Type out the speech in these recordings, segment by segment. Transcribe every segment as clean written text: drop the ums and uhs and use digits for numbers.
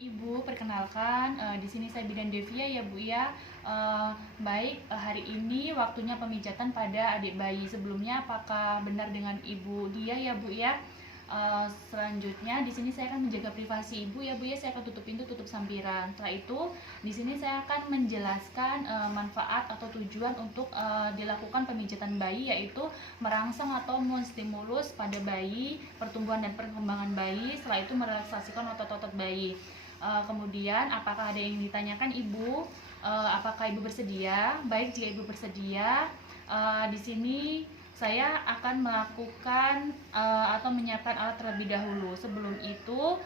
Ibu, perkenalkan, di sini saya Bidan Devia ya Bu ya. Hari ini waktunya pemijatan pada adik bayi. Sebelumnya apakah benar dengan Ibu Dia ya Bu ya? Selanjutnya di sini saya akan menjaga privasi Ibu ya Bu ya. Saya akan tutup pintu, tutup sampiran. Setelah itu di sini saya akan menjelaskan manfaat atau tujuan untuk dilakukan pemijatan bayi, yaitu merangsang atau menstimulus pada bayi, pertumbuhan dan perkembangan bayi. Setelah itu merelaksasikan otot-otot bayi. Kemudian apakah ada yang ditanyakan Ibu? Apakah Ibu bersedia? Baik, jika Ibu bersedia, di sini saya akan melakukan atau menyiapkan alat terlebih dahulu. Sebelum itu,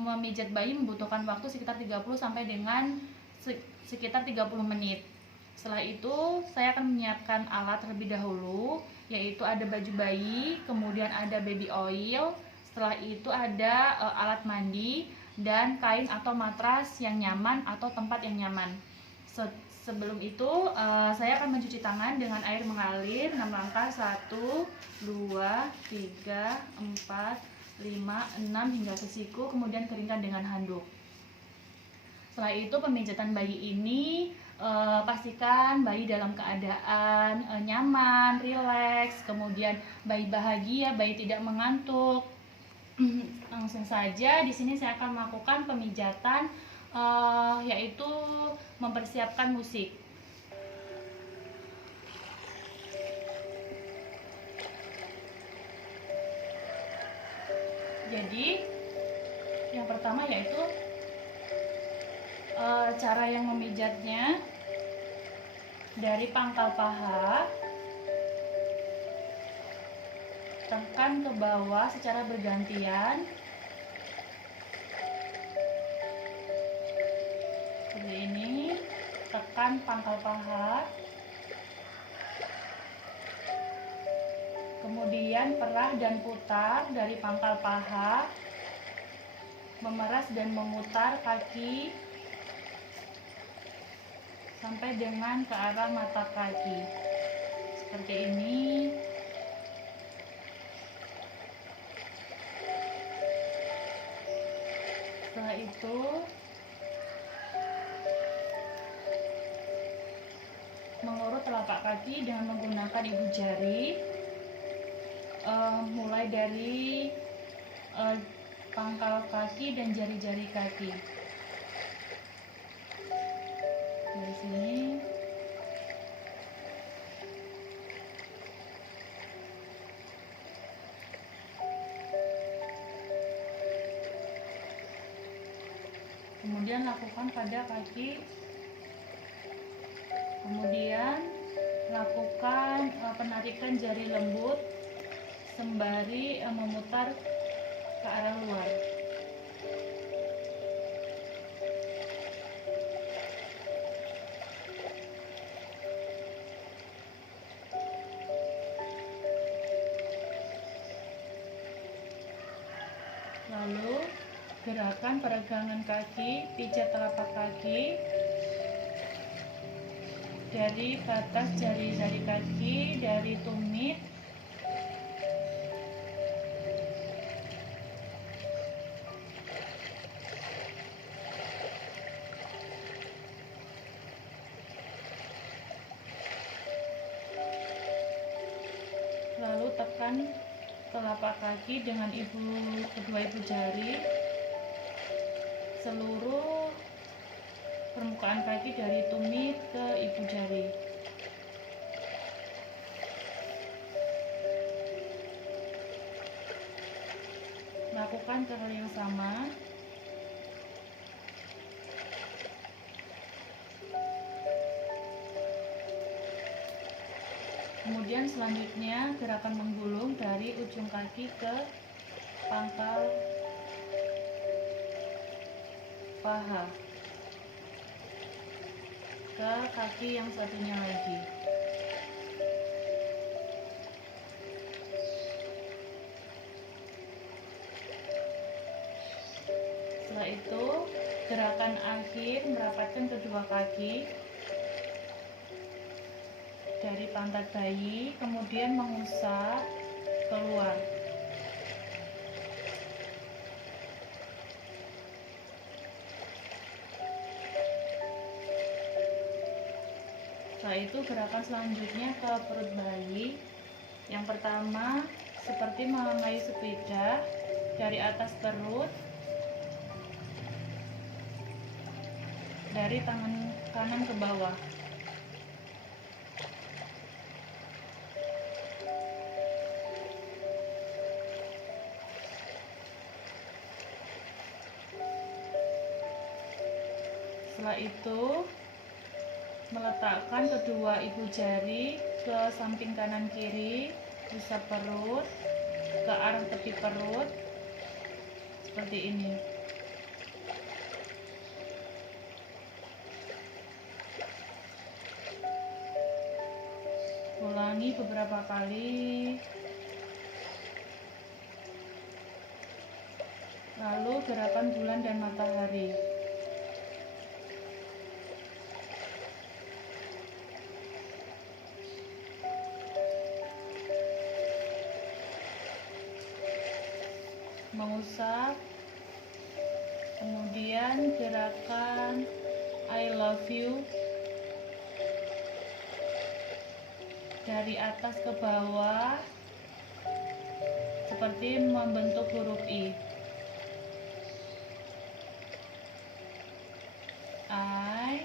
memijat bayi membutuhkan waktu sekitar 30 sampai dengan sekitar 30 menit. Setelah itu, saya akan menyiapkan alat terlebih dahulu, yaitu ada baju bayi, kemudian ada baby oil, setelah itu ada alat mandi, dan kain atau matras yang nyaman atau tempat yang nyaman. Sebelum itu saya akan mencuci tangan dengan air mengalir 6 langkah, 1, 2, 3, 4, 5, 6 hingga ke siku, kemudian keringkan dengan handuk. Setelah itu pemijatan bayi ini pastikan bayi dalam keadaan nyaman, rileks, kemudian bayi bahagia, bayi tidak mengantuk. Langsung saja di sini saya akan melakukan pemijatan, yaitu mempersiapkan musik. Jadi yang pertama yaitu cara yang memijatnya dari pangkal paha, tekan ke bawah secara bergantian seperti ini. Tekan pangkal paha, kemudian perah dan putar dari pangkal paha, memeras dan memutar kaki sampai dengan ke arah mata kaki seperti ini. Setelah itu mengurut telapak kaki dengan menggunakan ibu jari, mulai dari pangkal kaki dan jari-jari kaki. Dari sini kemudian lakukan pada kaki, kemudian lakukan penarikan jari lembut sembari memutar ke arah luar. Lalu gerakan peregangan kaki, pijat telapak kaki dari batas jari-jari kaki, dari tumit lalu tekan telapak kaki dengan kedua ibu jari seluruh permukaan kaki dari tumit ke ibu jari. Lakukan cara yang sama. Kemudian selanjutnya gerakan menggulung dari ujung kaki ke pangkal paha, ke kaki yang satunya lagi. Setelah itu gerakan akhir merapatkan kedua kaki dari pantat bayi, kemudian mengusap keluar. Setelah itu gerakan selanjutnya ke perut bayi. Yang pertama seperti mengayuh sepeda dari atas perut, dari tangan kanan ke bawah. Setelah itu meletakkan kedua ibu jari ke samping kanan kiri, pusat perut, ke arah tepi perut, seperti ini. Ulangi beberapa kali. Lalu gerakan bulan dan matahari. Mengusap, kemudian gerakan I love you dari atas ke bawah seperti membentuk huruf I. I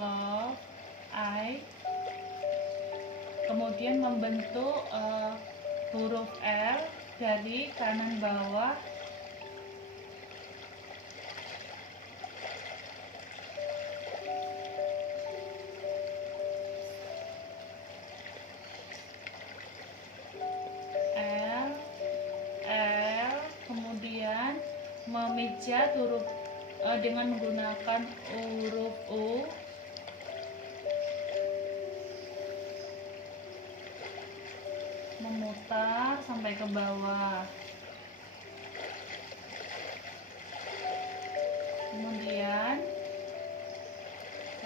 love, kemudian membentuk huruf L dari kanan bawah L, kemudian memijat huruf dengan menggunakan huruf U, memutar sampai ke bawah. Kemudian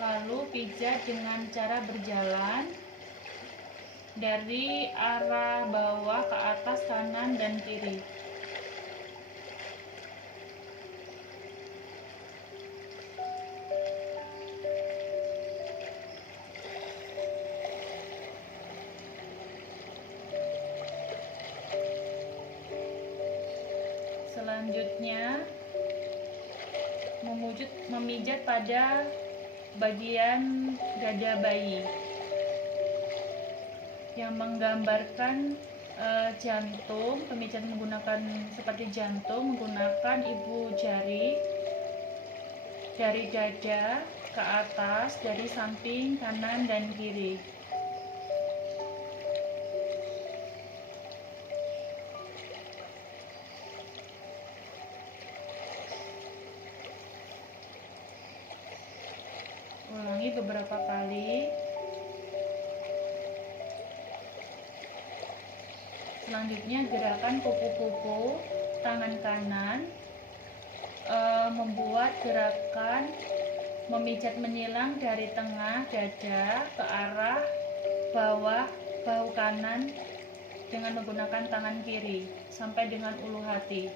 lalu pijat dengan cara berjalan dari arah bawah ke atas, kanan dan kiri. Selanjutnya memijat pada bagian dada bayi yang menggambarkan jantung. Pemijat menggunakan seperti jantung, menggunakan ibu jari dari dada ke atas, dari samping kanan dan kiri. Ulangi beberapa kali. Selanjutnya gerakan kupu-kupu tangan kanan, membuat gerakan memijat menyilang dari tengah dada ke arah bawah bahu kanan dengan menggunakan tangan kiri sampai dengan ulu hati.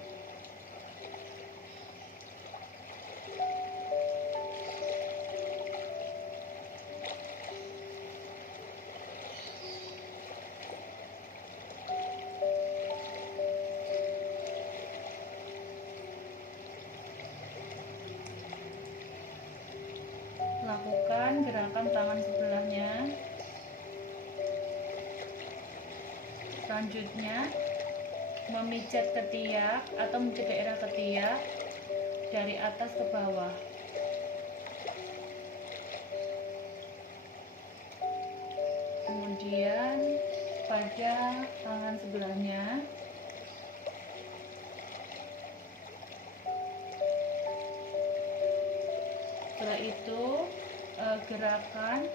Lakukan gerakan tangan sebelahnya. Selanjutnya memijat ketiak atau memijat daerah ketiak dari atas ke bawah. Kemudian pada tangan sebelahnya setelah itu gerakan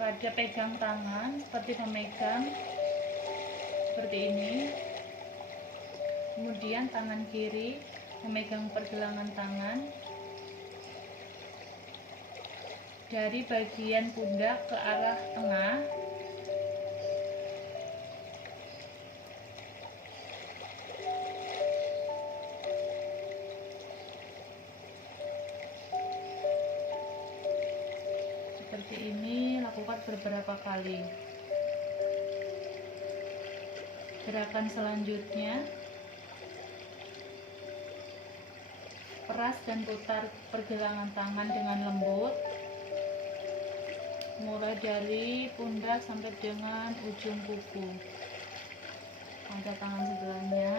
pada pegang tangan seperti memegang seperti ini. Kemudian tangan kiri memegang pergelangan tangan dari bagian pundak ke arah tengah. beberapa kali. Gerakan selanjutnya, peras dan putar pergelangan tangan dengan lembut, mulai dari pundak sampai dengan ujung kuku. Angkat tangan sebelahnya.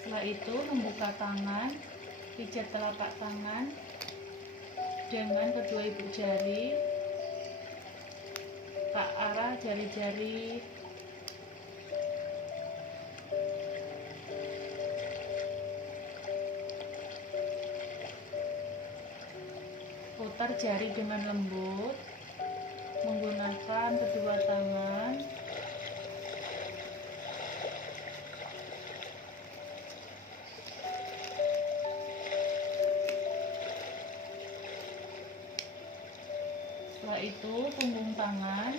Setelah itu membuka tangan, pijat telapak tangan dengan kedua ibu jari ke arah jari-jari putar jari dengan lembut menggunakan kedua tangan. Setelah itu punggung tangan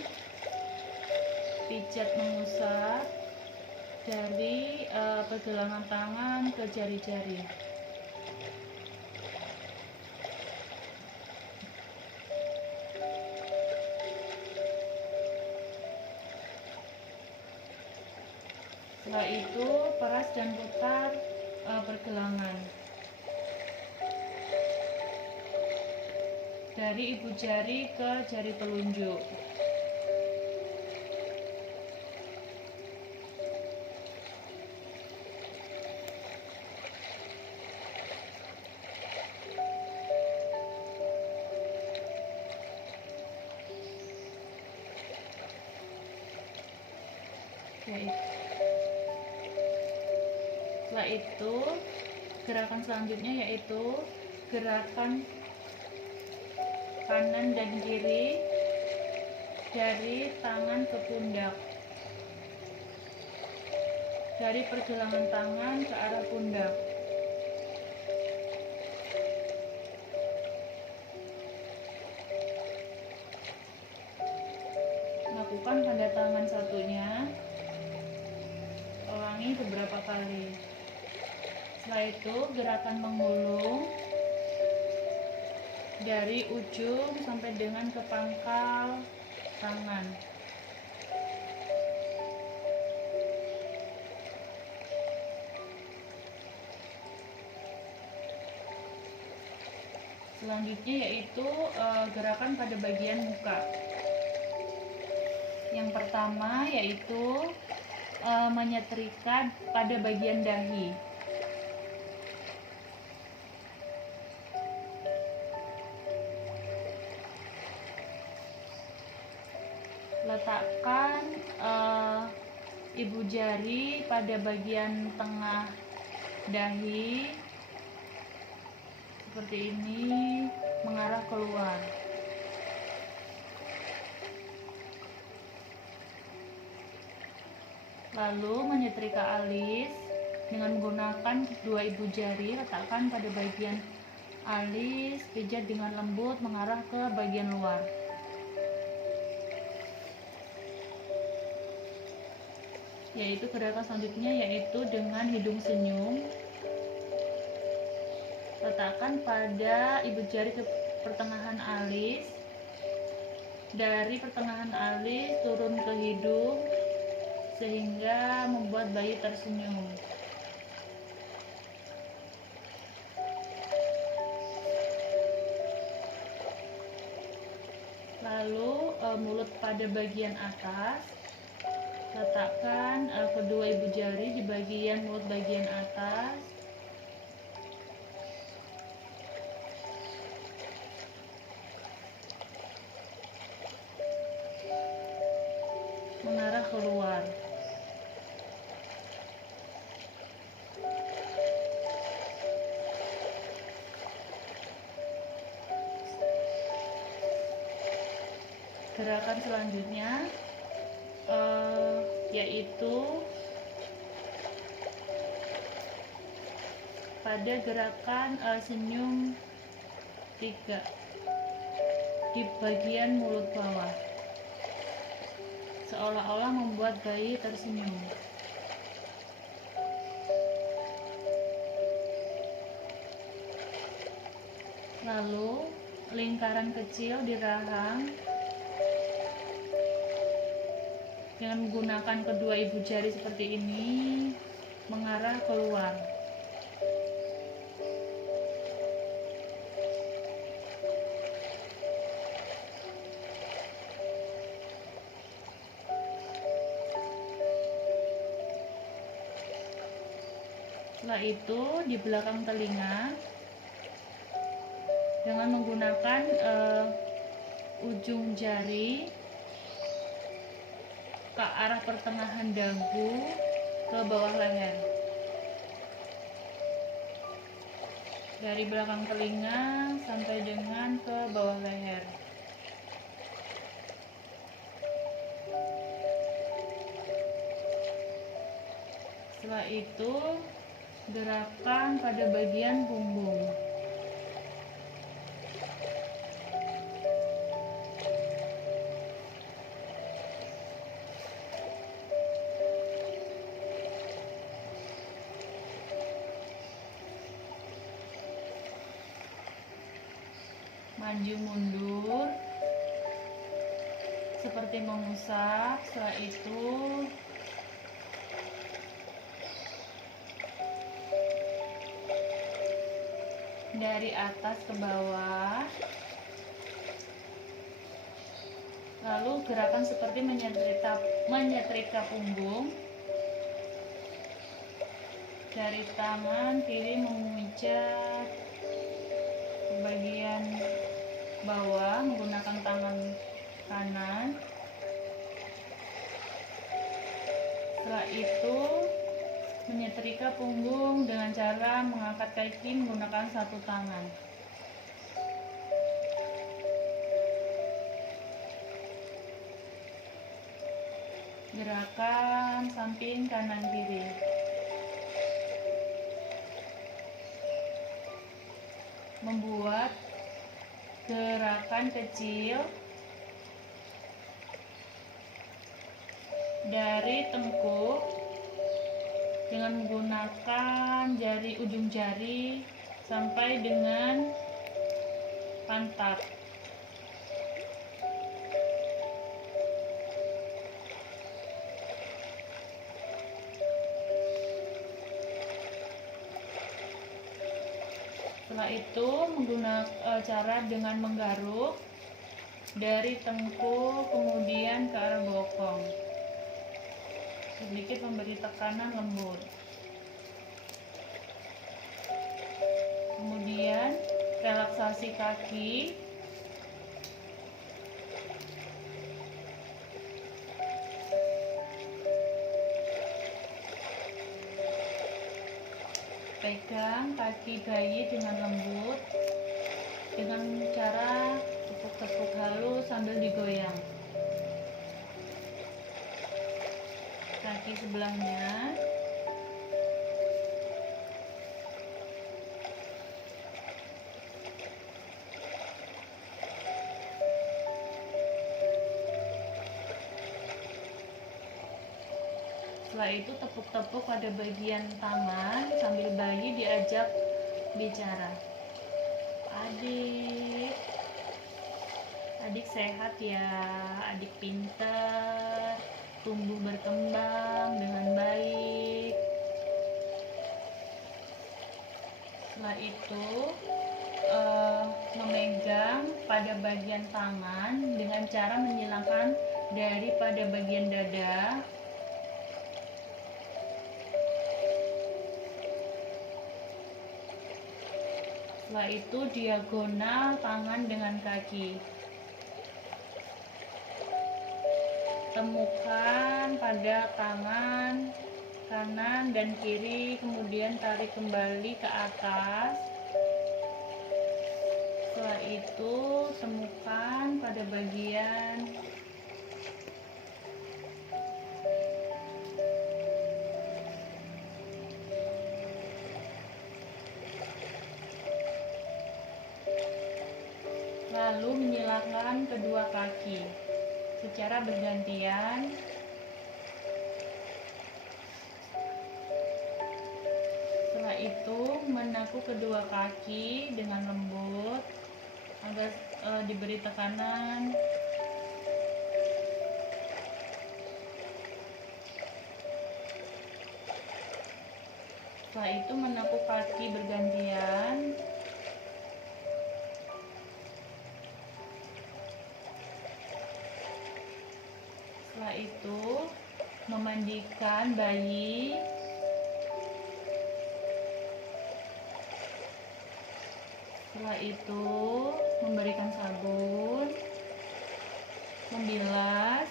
pijat mengusap dari pergelangan tangan ke jari-jari. Setelah itu peras dan putar pergelangan dari ibu jari ke jari telunjuk. Setelah itu gerakan selanjutnya yaitu gerakan kanan dan kiri dari tangan ke pundak, dari pergelangan tangan ke arah pundak. Lakukan pada tangan satunya, ulangi beberapa kali. Setelah itu gerakan menggulung dari ujung sampai dengan ke pangkal tangan. Selanjutnya yaitu gerakan pada bagian muka. Yang pertama yaitu menyetrika pada bagian dahi. Letakkan ibu jari pada bagian tengah dahi seperti ini, mengarah keluar. Lalu menyetrika alis dengan menggunakan dua ibu jari, letakkan pada bagian alis, pijat dengan lembut mengarah ke bagian luar. Yaitu gerakan selanjutnya yaitu dengan hidung senyum. Letakkan pada ibu jari ke pertengahan alis, dari pertengahan alis turun ke hidung sehingga membuat bayi tersenyum. Lalu mulut pada bagian atas, letakkan kedua ibu jari di bagian mulut bagian atas. Mengarah keluar. Gerakan selanjutnya yaitu pada gerakan senyum 3 di bagian mulut bawah, seolah-olah membuat bayi tersenyum. Lalu lingkaran kecil di rahang dengan menggunakan kedua ibu jari seperti ini, mengarah keluar. Setelah itu di belakang telinga dengan menggunakan ujung jari ke arah pertengahan dagu ke bawah leher. Dari belakang telinga sampai dengan ke bawah leher. Setelah itu gerakan pada bagian punggung. Maju mundur seperti mengusap. Setelah itu dari atas ke bawah, lalu gerakan seperti menyetrika punggung. Dari tangan kiri memijat ke bagian bawah menggunakan tangan kanan. Setelah itu menyetrika punggung dengan cara mengangkat kaki menggunakan satu tangan. Gerakan samping kanan kiri. Membuat gerakan kecil dari tengkuk dengan menggunakan ujung jari sampai dengan pantat. Setelah itu menggunakan cara dengan menggaruk dari tengkuk kemudian ke arah bokong, sedikit memberi tekanan lembut. Kemudian relaksasi kaki. Pegang kaki bayi dengan lembut dengan cara tepuk-tepuk halus sambil digoyang. Kaki sebelahnya. Setelah itu tepuk-tepuk pada bagian tangan sambil bayi diajak bicara. Adik sehat ya, adik pintar, tumbuh berkembang dengan baik. Setelah itu memegang pada bagian tangan dengan cara menyilangkan daripada bagian dada Setelah itu diagonal tangan dengan kaki. Temukan pada tangan kanan dan kiri, kemudian tarik kembali ke atas. Setelah itu temukan pada bagian lalu menyilangkan kedua kaki secara bergantian. Setelah itu menaku kedua kaki dengan lembut. agar diberi tekanan. Setelah itu menepuk kaki bergantian. Setelah itu memandikan bayi. Setelah itu memberikan sabun, membilas.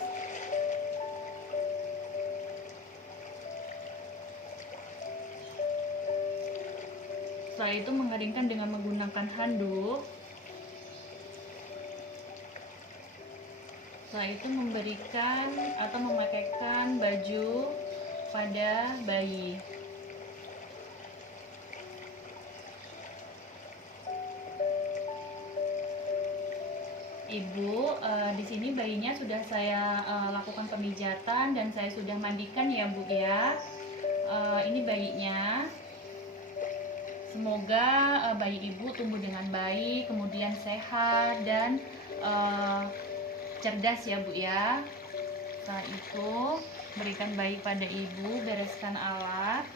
Setelah itu mengeringkan dengan menggunakan handuk. Setelah itu memberikan atau memakaikan baju pada bayi. Ibu, di sini bayinya sudah saya lakukan pemijatan dan saya sudah mandikan ya Bu ya. Ini bayinya. Semoga bayi ibu tumbuh dengan baik, kemudian sehat dan cerdas ya Bu ya. Setelah itu berikan bayi pada ibu, bereskan alat,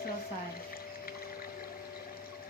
selesai.